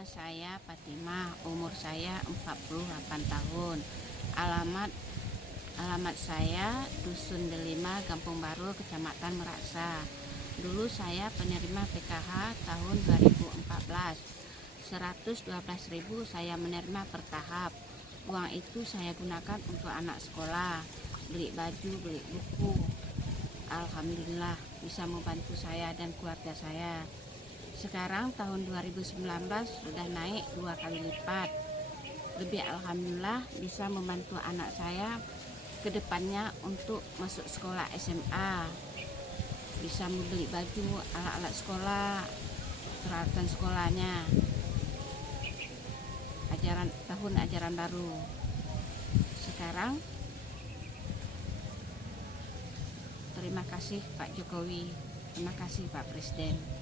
Nama saya Fatimah, umur saya 48 tahun. Alamat alamat saya Dusun Delima, Kampung Baru, Kecamatan Meraksa. Dulu saya penerima PKH tahun 2014. 112.000 saya menerima per tahap. Uang itu saya gunakan untuk anak sekolah, beli baju, beli buku. Alhamdulillah bisa membantu saya dan keluarga saya. Sekarang tahun 2019 sudah naik 2 kali lipat. Lebih alhamdulillah bisa membantu anak saya ke depannya untuk masuk sekolah SMA. Bisa membeli baju, alat-alat sekolah, peralatan sekolahnya. Tahun ajaran baru. Sekarang terima kasih Pak Jokowi, terima kasih Pak Presiden.